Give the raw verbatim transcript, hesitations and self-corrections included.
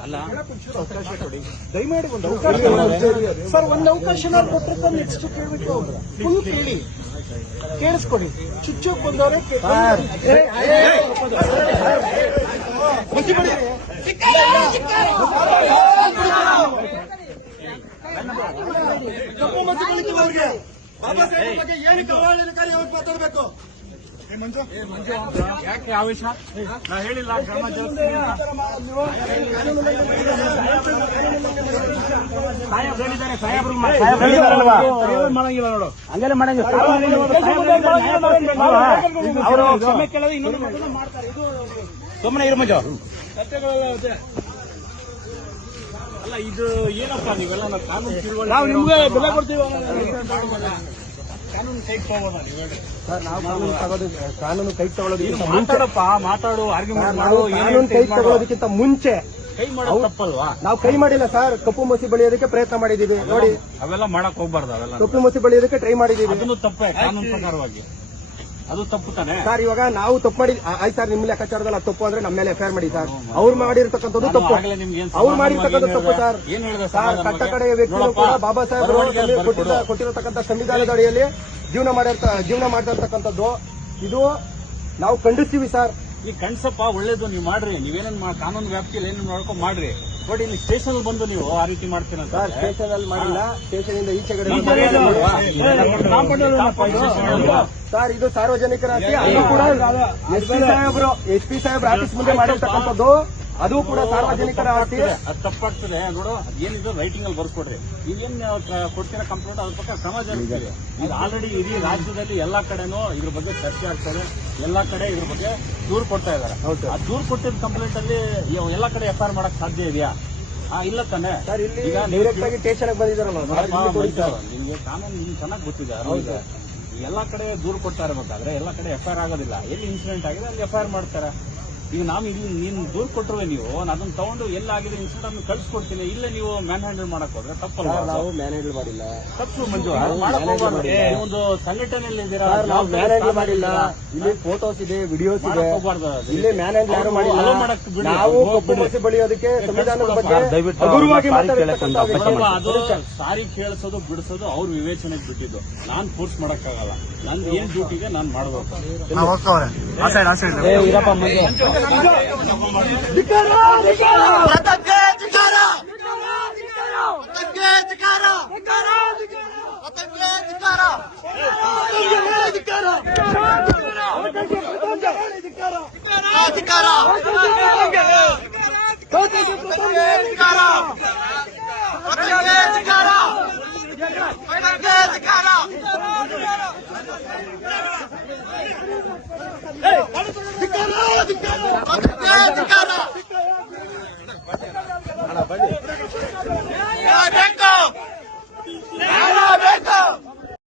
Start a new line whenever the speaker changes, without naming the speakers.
ಅವಕಾಶ ಕೊಡಿ ದಯಮಾಡಿ ಒಂದು ಅವಕಾಶ ಸರ್. ಒಂದು ಅವಕಾಶ ಕೊಟ್ಟರೆ ನೆಕ್ಸ್ಟ್ ಕೇಳ್ಬಿಟ್ಟು ಫುಲ್ ಕೇಳಿ ಕೇಳಿಸ್ಕೊಡಿ. ಚುಚ್ಚೋಕ್ ಬಂದವರೇ ಕಪ್ಪು ಮಚ್ಚು ಬಳಿತವರಿಗೆ ಬಾಬಾ ಸಾಹೇಬ್ ಬಗ್ಗೆ ಏನಕ್ಕೆ ಅವಹೇಳನಕಾರಿ ಅವ್ರು ಮಾತಾಡಬೇಕು?
ಯಾಕೆ ಆವೇಶ? ನಾ ಹೇಳಿಲ್ಲ ಕ್ರಮ ಜರುಗಿಸ್ತೀನಿ ಅಂತ. ಸಾಹೇಬ್ ಹೇಳಿದ್ದಾರೆ, ಸಾಹೇಬ್ರು ಮಾಡಂಗಿಲ್ಲ ನೋಡು, ಹಂಗೆಲ್ಲ ಮಾಡಂಗಿಲ್ಲ. ಅವರು ಕ್ಷಮೆ ಕೇಳೋದು ಇನ್ನೊಂದು ಮಾಡ್ತಾರೆ. ಇದು ಸುಮ್ಮನೆ ಇರು ಮಂಜು. ಅಲ್ಲ ಇದು ಏನಪ್ಪ ನೀವೆಲ್ಲ ಕಾನೂನು ತಿಳುವಳಿ ನಾವು ನಿಮ್ಗೆ ಬೆಲೆ ಕೊಡ್ತೀವಿ. ಕಾನೂನು ಕೈ ತಗೋಬೋದ ನೀವು ಹೇಳಿ
ಸರ್? ನಾವು ಕಾನೂನು ತಗೋದು ಕಾನೂನು ಕೈ ತಗೊಳ್ಳೋದಕ್ಕಿಂತ
ಮಾತಾಡಪ್ಪ ಮಾತಾಡು ಆರ್ಗ್ಯುಮೆಂಟ್ ಮಾಡು.
ಕಾನೂನು ಕೈ ತಗೊಳ್ಳೋದಕ್ಕಿಂತ ಮುಂಚೆ
ಕೈ ಮಾಡೋದು ತಪ್ಪಲ್ವಾ?
ನಾವು ಕೈ ಮಾಡಿಲ್ಲ ಸರ್. ಕಪ್ಪು ಮಸಿ ಬಳಿಯೋದಕ್ಕೆ ಪ್ರಯತ್ನ ಮಾಡಿದೀವಿ ನೋಡಿ.
ಅವೆಲ್ಲ ಮಾಡಕ್ ಹೋಗ್ಬಾರ್ದು. ಅವೆಲ್ಲ
ಕಪ್ಪು ಮಸಿ ಬಳಿಯೋದಕ್ಕೆ ಟ್ರೈ ಮಾಡಿದೀವಿ.
ಅದನ್ನು ತಪ್ಪೇ ಕಾನೂನು ಪ್ರಕಾರವಾಗಿ. ಅದು ತಪ್ಪು ತಾನೆ
ಸರ್. ಇವಾಗ ನಾವು ತಪ್ಪು ಮಾಡಿ ಆಯ್ತು ಸರ್. ನಿಮ್ಮ ಲೆಕ್ಕಾಚಾರದಲ್ಲಿ ಅದು ತಪ್ಪು ಅಂದ್ರೆ ನಮ್ಮ ಮೇಲೆ ಎಫ್ ಐ ಆರ್ ಮಾಡಿ ಸರ್. ಅವ್ರು ಮಾಡಿರ್ತಕ್ಕಂಥದ್ದು ತಪ್ಪು. ಅವ್ರು ಮಾಡಿರ್ತಕ್ಕಂಥ ತಪ್ಪು ಸರ್. ಸರ್ ಕಟ್ಟ ಕಡೆಯ ವ್ಯಕ್ತಿಗಳು ಕೂಡ ಬಾಬಾ ಸಾಹೇಬ್ ಕೊಟ್ಟಿರತಕ್ಕಂಥ ಸಂವಿಧಾನದ ಅಡಿಯಲ್ಲಿ ಜೀವನ ಮಾಡಿರ್ತ ಜೀವನ ಮಾಡಿರ್ತಕ್ಕಂಥದ್ದು ಇದು ನಾವು ಖಂಡಿಸ್ತೀವಿ ಸರ್.
ಈ ಕಣ್ಸಪ್ಪ ಒಳ್ಳೇದು ನೀವು ಮಾಡ್ರಿ. ನೀವೇನೇನ್ ಕಾನೂನು ವ್ಯಾಪ್ತಿಯಲ್ಲಿ ಏನೇನು ನೋಡ್ಕೊಂಡು ಮಾಡ್ರಿ. ಬಟ್ ಇಲ್ಲಿ ಸ್ಟೇಷನ್ ಬಂದು ನೀವು ಆ ರೀತಿ ಮಾಡ್ತೀರ
ಸರ್. ಸ್ಟೇಷನ್ ಅಲ್ಲಿ ಮಾಡಿಲ್ಲ. ಸ್ಟೇಷನ್ ಇಂದ ಈಚೆ ಕಡೆ ಸರ್. ಇದು ಸಾರ್ವಜನಿಕರ ಆಸ್ತಿ. ಅದು ಕೂಡ ಎಸ್ ಪಿ ಸಾಹೇಬ್ರು ಎಸ್ ಪಿ ಸಾಹೇಬ್ರ ಆಫೀಸ್ ಮುಂದೆ ಮಾಡಿರ್ತಕ್ಕಂಥದ್ದು. ಅದು ಕೂಡ ಸಾರ್ವಜನಿಕರ ಆಸ್ತಿ.
ಅದು ತಪ್ಪಾಗ್ತದೆ ನೋಡು. ಏನಿದೆ ರೈಟಿಂಗ್ ಅಲ್ಲಿ ಬರ್ಸ್ಕೊಡ್ರಿ. ನೀವೇನ್ ಕೊಡ್ತೀರಾ ಕಂಪ್ಲೇಂಟ್ ಅದ್ರ ಪ್ರಕಾರ ಕ್ರಮ ಜರುಗಿಸ್ತೀವಿ. ಈಗ ಆಲ್ರೆಡಿ ಇಡೀ ರಾಜ್ಯದಲ್ಲಿ ಎಲ್ಲಾ ಕಡೆನೂ ಇದ್ರ ಬಗ್ಗೆ ಚರ್ಚೆ ಆಗ್ತದೆ. ಎಲ್ಲಾ ಕಡೆ ಇದ್ರ ಬಗ್ಗೆ ದೂರು ಕೊಡ್ತಾ ಇದಾರೆ. ಆ ದೂರು ಕೊಟ್ಟಿದ್ದ ಕಂಪ್ಲೇಂಟ್ ಅಲ್ಲಿ ಎಲ್ಲಾ ಕಡೆ ಎಫ್ ಐ ಆರ್ ಮಾಡಕ್ ಸಾಧ್ಯ ಇದೆಯಾ? ಇಲ್ಲ ತಾನೆ
ಸರ್. ಇಲ್ಲಿ ಡೈರೆಕ್ಟ್ ಆಗಿ ಸ್ಟೇಷನ್ ಬಂದಿದ್ದಾರಲ್ಲ
ನಿಮ್ಗೆ ಕಾನೂನು ನಿಮ್ಗೆ ಚೆನ್ನಾಗಿ ಗೊತ್ತಿದೆ. ಎಲ್ಲಾ ಕಡೆ ದೂರು ಕೊಡ್ತಾ ಇರಬೇಕಾದ್ರೆ ಎಲ್ಲಾ ಕಡೆ ಎಫ್ ಐ ಆರ್ ಆಗೋದಿಲ್ಲ. ಎಲ್ಲಿ ಇನ್ಸಿಡೆಂಟ್ ಆಗಿದೆ ಅಲ್ಲಿ ಎಫ್ ಐ ಆರ್ ಮಾಡ್ತಾರೆ. ಈಗ ನಾವು ಇಲ್ಲಿ ನೀನು ದೂರು ಕೊಟ್ಟರುವೆ ನೀವು ಅದನ್ನ ತಗೊಂಡು ಎಲ್ಲಾಗಿದೆ ಇನ್ಸಿಡೆಂಟ್ ಅನ್ನು ಕಳ್ಸಿಕೊಡ್ತೀನಿ. ಇಲ್ಲೇ ನೀವು ಮ್ಯಾನ್ ಹ್ಯಾಂಡಲ್ ಮಾಡಕ್ ಹೋದ್ರೆ ತಪ್ಪಲ್ಲ.
ನಾವು ಮ್ಯಾನ್ ಹ್ಯಾಂಡಲ್ ಮಾಡಿಲ್ಲ.
ತಪ್ಪು ಮಂಜು. ಒಂದು ಸಂಘಟನೆಯಲ್ಲಿ ಇದ್ದೀರಾ.
ನಾವು ಮ್ಯಾನ್ ಹ್ಯಾಂಡಲ್ ಮಾಡಿಲ್ಲ. ಇಲ್ಲಿ ಫೋಟೋಸ್ ಇದೆ, ವಿಡಿಯೋಸ್ ಇದೆ. ಇಲ್ಲಿ ಮ್ಯಾನ್ ಹ್ಯಾಂಡಲ್ ಯಾರು ಮಾಡಿಲ್ಲ. ನಾವು ಕಪ್ಪು ಮಸಿ ಬಳಿಯೋದಕ್ಕೆ ಸಂವಿಧಾನದ ಬಗ್ಗೆ ಹಗುರವಾಗಿ
ಅದು ಸಾರಿ ಕೇಳಿಸೋದು ಬಿಡಿಸೋದು ಅವ್ರ ವಿವೇಚನೆಗೆ ಬಿಟ್ಟಿದ್ದು. ನಾನ್ ಫೋರ್ಸ್ ಮಾಡಕ್ಕಾಗಲ್ಲ. ನನ್ ಏನ್ ಡ್ಯೂಟಿಗೆ ನಾನ್ ಮಾಡ್ಬೇಕು.
ಬನ್ನಿ